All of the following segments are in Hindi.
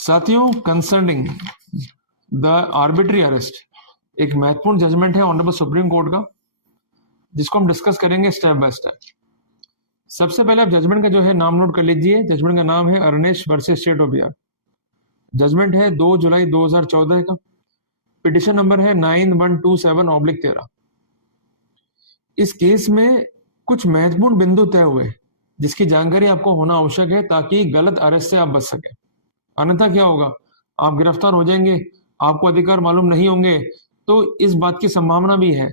साथियों, कंसर्निंग द आर्बिट्री अरेस्ट एक महत्वपूर्ण जजमेंट है ऑनरेबल सुप्रीम कोर्ट का, जिसको हम डिस्कस करेंगे स्टेप बाय स्टेप। सबसे पहले आप जजमेंट का जो है नाम नोट कर लीजिए। जजमेंट का नाम है Arunesh versus state of Bihar. Judgement है 2 जुलाई 2014 का। पिटिशन नंबर है 9127/13। इस केस में कुछ महत्वपूर्ण बिंदु तय हुए जिसकी जानकारी आपको होना आवश्यक है ताकि गलत अरेस्ट से आप बच सके। अन्यथा क्या होगा, आप गिरफ्तार हो जाएंगे, आपको अधिकार मालूम नहीं होंगे, तो इस बात की संभावना भी है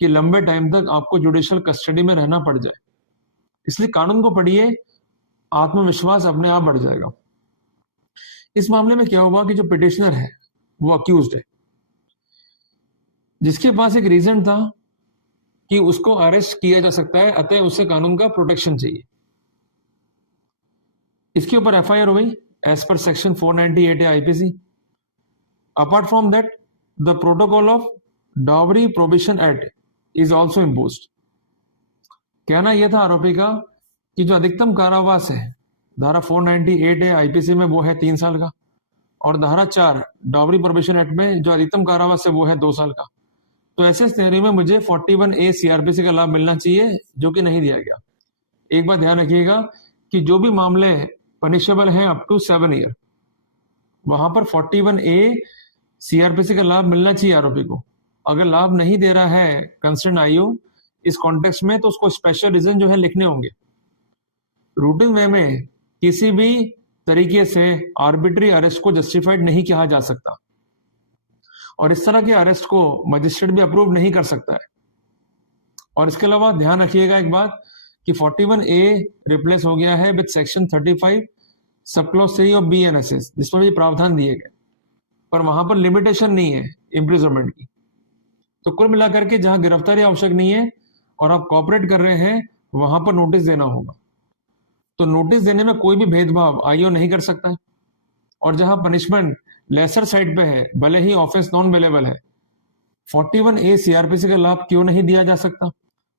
कि लंबे टाइम तक आपको जुडिशियल कस्टडी में रहना पड़ जाए। इसलिए कानून को पढ़िए, आत्मविश्वास अपने आप बढ़ जाएगा। इस मामले में क्या हुआ कि जो पिटिशनर है वो अक्यूज्ड है, जिसके पास एक रीजन था कि उसको अरेस्ट किया जा सकता है, अतः उसे कानून का प्रोटेक्शन चाहिए। इसके ऊपर एफआईआर हो गई as per section 498 IPC. Apart from that the protocol of dowry prohibition act is also imposed. कहना यह था आरोपी का कि जो अधिकतम कारावास है धारा 498 है आईपीसी में, वो है 3 साल का, और धारा 4 डावरी प्रोहिबिशन एक्ट में जो अधिकतम कारावास है वो है 2 साल का। तो ऐसे स्थिति में मुझे 41A सीआरपीसी का लाभ मिलना चाहिए, जो कि नहीं दिया गया। एक बात ध्यान रखिएगा कि जो भी मामले पनिशेबल हैं अप टू 7 ईयर, वहां पर 41A सीआरपीसी का लाभ मिलना चाहिए आरोपी को। अगर लाभ नहीं दे रहा है कंसर्न आयोग इस कॉन्टेक्स्ट में, तो उसको स्पेशल रीजन जो है लिखने होंगे। रूटीन वे में किसी भी तरीके से आर्बिट्री अरेस्ट को जस्टिफाइड नहीं किया जा सकता, और इस तरह के अरेस्ट को मजिस्ट्रेट भी अप्रूव नहीं कर सकता है। और इसके अलावा ध्यान रखिएगा एक बात कि 41A रिप्लेस हो गया है with section 35 sub clause 3 of BNSS, जिसमें भी प्रावधान दिए गए, पर वहां पर लिमिटेशन नहीं है इम्प्रिजनमेंट की। तो कुल मिलाकर के जहां गिरफ्तारी आवश्यक नहीं है और आप कॉपरेट कर रहे हैं, वहां पर नोटिस देना होगा। तो नोटिस देने में कोई भी भेदभाव आईओ नहीं कर सकता है। और जहां पनिशमेंट लेसर साइड पे है, भले ही ऑफेंस नॉन अवेलेबल है, 41A सीआरपीसी का लाभ क्यों नहीं दिया जा सकता?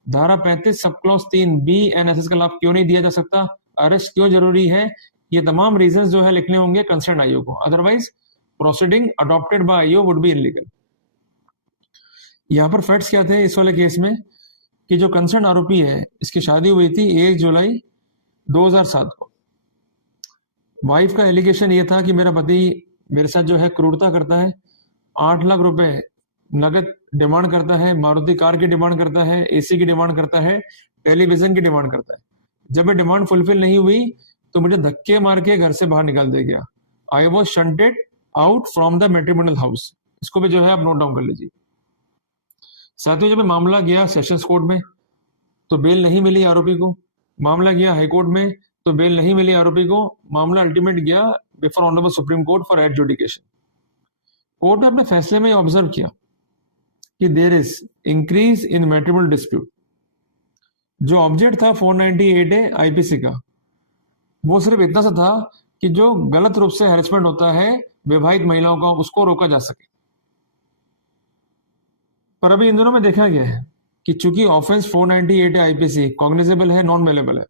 धारा 35 सब क्लॉज 3 बीएनएसएस का लाभ क्यों नहीं दिया जा सकता? अरेस्ट क्यों जरूरी है? ये तमाम रीजंस जो है लिखने होंगे कंसर्न आईओ को, otherwise proceeding adopted by IO would be illegal. यहाँ पर फैक्ट्स क्या थे इस वाले केस में कि जो कंसर्न आरोपी है, इसकी शादी हुई थी 1 जुलाई 2007 को। वाइफ का एलिगेशन ये था कि मेरा पति मेरे साथ जो है क्रूरता करता है, 8 लाख रुपए नगद डिमांड करता है, मारुति कार की डिमांड करता है, एसी की डिमांड करता है, टेलीविजन की डिमांड करता है। जब ये डिमांड फुलफिल नहीं हुई तो मुझे धक्के मार के घर से बाहर निकाल दिया गया। I was shunted out from the matrimonial house. इसको भी जो है आप नोट डाउन कर लीजिए। साथियों, जब मामला गया सेशंस कोर्ट में तो बेल नहीं मिली आरोपी को, मामला गया हाई कोर्ट में तो बेल नहीं मिली आरोपी को, मामला अल्टीमेट गया before honourable supreme court for adjudication. Court ने अपने फैसले में ऑब्जर्व किया कि there is increase in matrimonial dispute. जो ऑब्जेक्ट था 498A आईपीसी का, वो सिर्फ इतना सा था कि जो गलत रूप से हैरेसमेंट होता है विवाहित महिलाओं का, उसको रोका जा सके। पर अभी इन दिनों में देखा गया है कि चूंकि ऑफेंस 498 आईपीसी कॉग्निजेबल है, नॉन अवेलेबल है,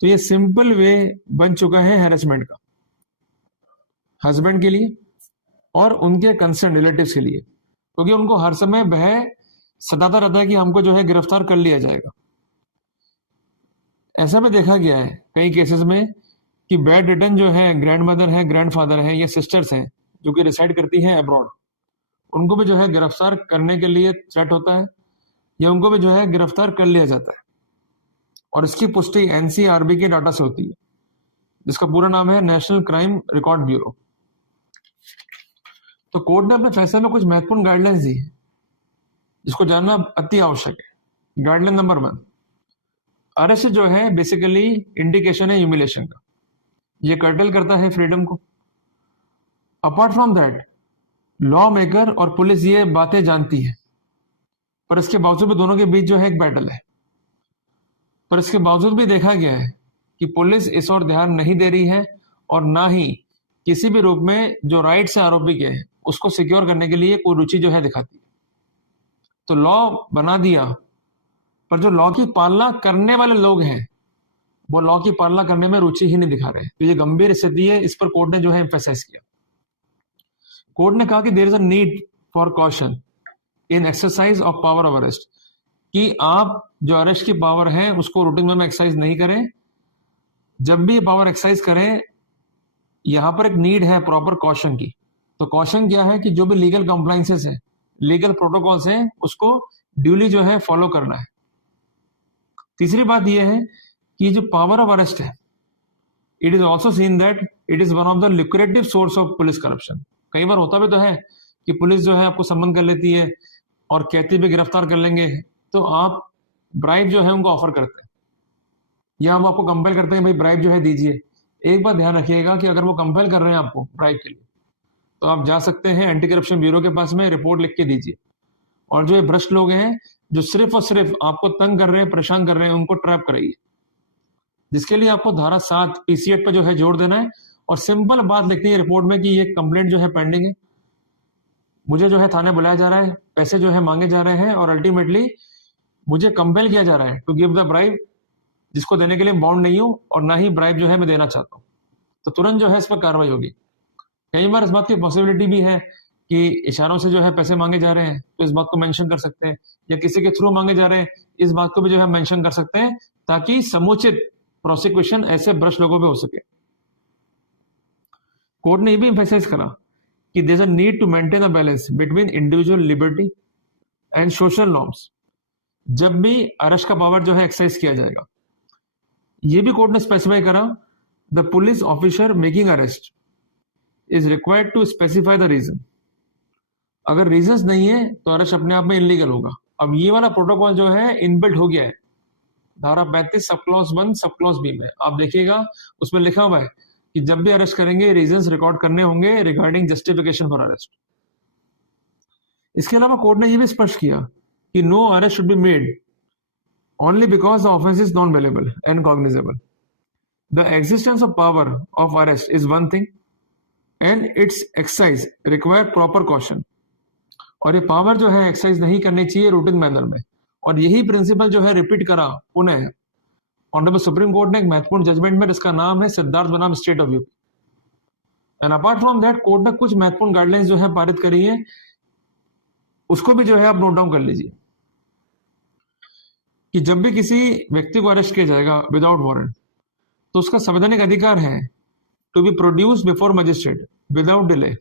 तो ये सिंपल वे बन चुका है हैरेसमेंट का हस्बैंड के लिए और उनके कंसर्न रिलेटिव्स के लिए, क्योंकि उनको हर समय वह सताता रहता है कि हमको जो है गिरफ्तार कर लिया जाएगा। ऐसा भी देखा गया है कई केसेस में कि बेड रिटर्न जो है ग्रैंडमदर है, ग्रैंडफादर है या सिस्टर्स हैं जो कि रिसाइड करती हैं अब्रॉड, उनको भी जो है गिरफ्तार करने के लिए थ्रेट होता है या उनको भी जो है गिरफ्तार कर लिया जाता है। और इसकी पुष्टि एनसीआरबी के डाटा से होती है, जिसका पूरा नाम है नेशनल क्राइम रिकॉर्ड ब्यूरो। तो कोर्ट ने अपने फैसले में कुछ महत्वपूर्ण गाइडलाइंस दी है जिसको जानना अति आवश्यक है। गाइडलाइन नंबर 1, अरेस्ट जो है बेसिकली इंडिकेशन है ह्यूमिलेशन का, ये कर्टल करता है फ्रीडम को। Apart from that law maker और पुलिस ये बातें जानती है, पर इसके बावजूद भी दोनों के बीच जो है एक बैटल है। पर इसके बावजूद भी देखा गया है कि पुलिस इस ओर ध्यान नहीं दे रही है और ना ही किसी भी रूप में जो राइट्स है आरोपी के उसको सिक्योर करने के लिए कोई रुचि जो है दिखाती है। तो लॉ बना दिया, पर जो लॉ की पालना करने वाले लोग हैं वो लॉ की पालना करने में रुचि ही नहीं दिखा रहे। तो ये गंभीर स्थिति है, इस पर कोर्ट ने जो है एम्फेसाइज किया। कोर्ट ने कहा कि there is a need for caution in exercise of power of arrest, कि आप जो अरेस्ट की पावर है उसको रूटीन में एक्सरसाइज नहीं करें। जब भी पावर एक्सरसाइज करें, यहां पर एक नीड है प्रॉपर कॉशन की। तो कॉशन क्या है कि जो भी लीगल कंप्लाइंसेस है, लीगल प्रोटोकॉल्स हैं, उसको ड्यूली जो है फॉलो करना है। तीसरी बात यह है कि जो पावर ऑफ अरेस्ट है, it is also seen that it is one of the lucrative source of police corruption. कई बार होता भी तो है कि पुलिस जो है आपको सम्मन कर लेती है और कहती भी गिरफ्तार कर लेंगे, तो आप ब्राइब जो है उनको ऑफर करते हैं, या हम आपको कंपेल करते हैं भाई ब्राइब जो है दीजिए। एक बात ध्यान रखिएगा कि अगर वो कंपेल कर रहे हैं आपको ब्राइब के लिए, तो आप जा सकते हैं एंटी करप्शन ब्यूरो के पास में, रिपोर्ट लिख के दीजिए। और जो ये भ्रष्ट लोग हैं जो सिर्फ और सिर्फ आपको तंग कर रहे हैं, परेशान कर रहे हैं, उनको ट्रैप कराइए, जिसके लिए आपको धारा 7 पीसीएट पर जो है जोर देना है और सिंपल बात लिखनी है रिपोर्ट में कि ये कंप्लेंट जो है पेंडिंग है, मुझे जो है थाने बुलाया जा रहा है, पैसे जो है मांगे जा रहे हैं और अल्टीमेटली मुझे कंपेल किया जा रहा है टू गिव द ब्राइब, जिसको देने के लिए बाउंड नहीं हूं और ना ही ब्राइब जो है मैं देना चाहता हूं। तो तुरंत जो है इस पर कार्रवाई होगी। कई बार इस बात की पॉसिबिलिटी भी है कि इशारों से जो है पैसे मांगे जा रहे हैं, तो इस बात को मेंशन कर सकते हैं, या किसी के थ्रू मांगे जा रहे हैं, इस बात को भी जो है मेंशन कर सकते हैं, ताकि समुचित प्रोसिक्यूशन ऐसे भ्रष्ट लोगों पे हो सके। कोर्ट ने यह भी एम्फेसाइज करा कि there is a need to maintain a balance between individual liberty and social norms. जब भी अरेस्ट का पावर जो है एक्सरसाइज किया जाएगा, ये भी कोर्ट ने स्पेसिफाई करा, the police officer making arrest is required to specify the reason. अगर रीजंस नहीं है तो अरेस्ट अपने आप में इलीगल होगा। अब ये वाला प्रोटोकॉल जो है इनबिल्ट हो गया है धारा 35 sub clause 1 sub clause B में। आप देखिएगा उसमें लिखा हुआ है कि जब भी अरेस्ट करेंगे रीजंस रिकॉर्ड करने होंगे रिगार्डिंग जस्टिफिकेशन फॉर अरेस्ट। इसके अलावा कोर्ट ने यह भी स्पष्ट किया कि no arrest should be made only because the offense is non-bailable and cognizable. The existence of power of arrest is one thing and its exercise require proper caution. और ये पावर जो है एक्सरसाइज नहीं करनी चाहिए रूटीन मैनर में, और यही प्रिंसिपल जो है रिपीट करा पुनः ऑनरेबल सुप्रीम कोर्ट ने एक महत्वपूर्ण जजमेंट में, जिसका नाम है सिद्धार्थ बनाम state of UP. And apart from that court ने कुछ महत्वपूर्ण गाइडलाइंस जो है पारित करी है, उसको भी जो है आप नोट डाउन कर लीजिए कि जब भी किसी व्यक्ति को अरेस्ट किया जाएगा विदाउट वारंट, तो उसका संवैधानिक अधिकार है to be produce before magistrate without delay,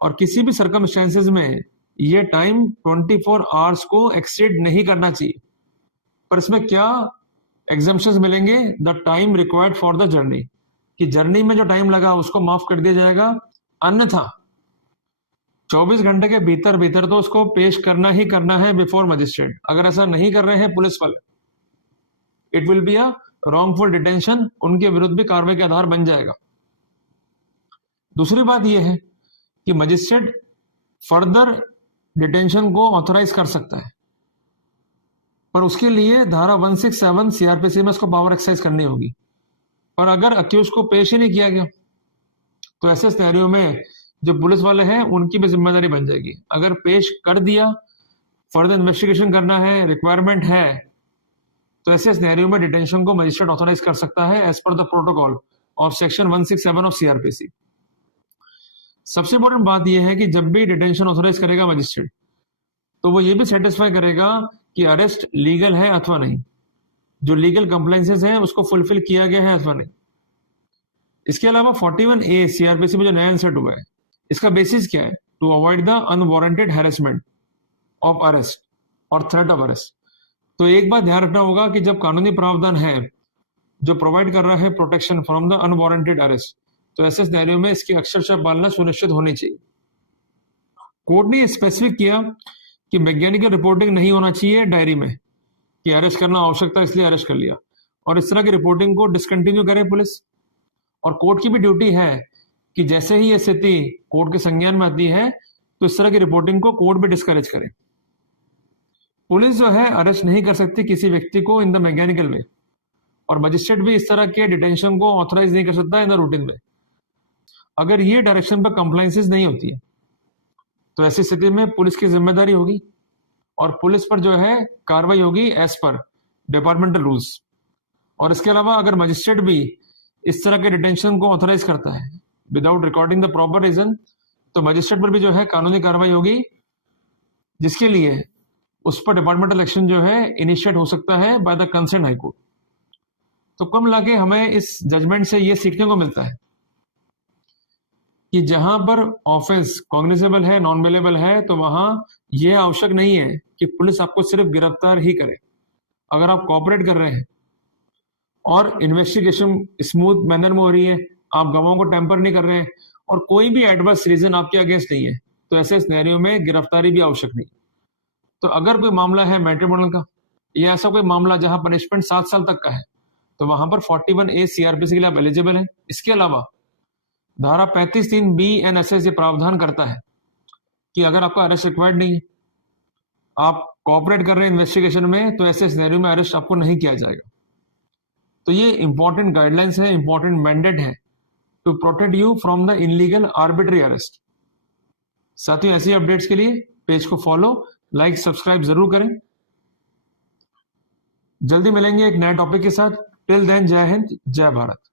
और किसी भी सर्कमस्टेंसेस में ये टाइम 24 आवर्स को एक्सीड नहीं करना चाहिए। पर इसमें क्या एग्जम्पशंस मिलेंगे, the time required for the journey, कि जर्नी में जो टाइम लगा उसको माफ कर दिया जाएगा, अन्यथा 24 घंटे के भीतर भीतर तो उसको पेश करना ही करना है बिफोर मजिस्ट्रेट। अगर ऐसा नहीं कर रहे हैं पुलिस वाले, it will be a wrongful detention, उनके विरुद्ध भी कार्रवाई के आधार बन जाएगा। दूसरी बात यह है कि मजिस्ट्रेट फर्दर डिटेंशन को ऑथराइज कर सकता है, पर उसके लिए धारा 167 सीआरपीसी में उसको पावर एक्सरसाइज करनी होगी। पर अगर अक्यूज को पेश ही नहीं किया गया, तो ऐसे सिनेरियो में जो पुलिस वाले हैं उनकी भी जिम्मेदारी बन जाएगी। अगर पेश कर दिया, फर्दर इन्वेस्टिगेशन करना है, रिक्वायरमेंट है, तो ऐसे सिनेरियो में डिटेंशन को मजिस्ट्रेट ऑथराइज कर सकता है as per the protocol of section 167 ऑफ सीआरपीसी। सबसे इंपॉर्टेंट बात यह है कि जब भी डिटेंशन ऑथराइज करेगा मजिस्ट्रेट, तो वो ये भी सेटिस्फाई करेगा कि अरेस्ट लीगल है अथवा नहीं, जो लीगल कंप्लाइंसेस हैं उसको फुलफिल किया गया है अथवा नहीं। इसके अलावा 41A सीआरपीसी में जो नया इंसर्ट हुआ है, इसका बेसिस क्या है, to avoid the unwarranted harassment of arrest और थ्रेट ऑफ अरेस्ट। तो एक बात ध्यान रखना होगा कि जब कानूनी प्रावधान है जो प्रोवाइड कर रहा है protection from the unwarranted arrest, तो ऐसे सिनेरियो में इसकी अक्षरशः पालना सुनिश्चित होनी चाहिए। कोर्ट ने स्पेसिफिक किया कि मैकेनिकल रिपोर्टिंग नहीं होना चाहिए डायरी में कि अरेस्ट करना आवश्यक था इसलिए अरेस्ट कर लिया, और इस तरह की रिपोर्टिंग को डिसकंटिन्यू करे पुलिस। और कोर्ट की भी ड्यूटी है कि जैसे ही ये स्थिति कोर्ट के संज्ञान में आती है, तो इस तरह की रिपोर्टिंग को कोर्ट भी डिस्करेज करे। पुलिस जो है अरेस्ट नहीं कर सकती किसी व्यक्ति को इन द मैकेनिकल वे, और मजिस्ट्रेट भी इस तरह के डिटेंशन को ऑथराइज नहीं कर सकता इन द रूटीन वे। अगर ये डायरेक्शन पर कंप्लाइंसेस नहीं होती है, तो ऐसी स्थिति में पुलिस की जिम्मेदारी होगी और पुलिस पर जो है कार्रवाई होगी एज पर डिपार्टमेंटल रूल्स। और इसके अलावा अगर मजिस्ट्रेट भी इस तरह के डिटेंशन को ऑथराइज करता है without recording the proper reason, तो मजिस्ट्रेट पर भी जो है कानूनी कार्रवाई होगी, जिसके लिए उस पर डिपार्टमेंटल एक्शन जो है इनिशिएट हो सकता है बाय द कंसर्न हाईकोर्ट। तो कुल मिला के हमें इस जजमेंट से ये सीखने को मिलता है कि जहां पर ऑफेंस कॉग्निजेबल है, नॉन बेलेबल है, तो वहां यह आवश्यक नहीं है कि पुलिस आपको सिर्फ गिरफ्तार ही करे। अगर आप कोऑपरेट कर रहे हैं और इन्वेस्टिगेशन स्मूथ मैनर में हो रही है, आप गवाहों को टेम्पर नहीं कर रहे हैं और कोई भी एडवर्स रीजन आपके अगेंस्ट नहीं है, तो ऐसे सिनेरियो में गिरफ्तारी भी आवश्यक नहीं। तो अगर कोई मामला है मैट्रिमोनियल का या ऐसा कोई मामला जहां पनिशमेंट 7 साल तक का है, तो वहां पर 41A CRPC के लिए आप एलिजिबल हैं। इसके अलावा धारा 35(3) BNSS ये प्रावधान करता है कि अगर आपका अरेस्ट रिक्वायर्ड नहीं है, आप कोऑपरेट कर रहे हैं इन्वेस्टिगेशन में, तो ऐसे सिनेरियो में अरेस्ट आपको नहीं किया जाएगा। तो ये इंपॉर्टेंट गाइडलाइंस है, इंपॉर्टेंट मैंडेट है to protect you from the illegal arbitrary arrest. साथियों, ऐसी अपडेट्स के लिए पेज को फॉलो, लाइक, सब्सक्राइब जरूर करें। जल्दी मिलेंगे एक नए टॉपिक के साथ। टिल देन, जय हिंद, जय भारत।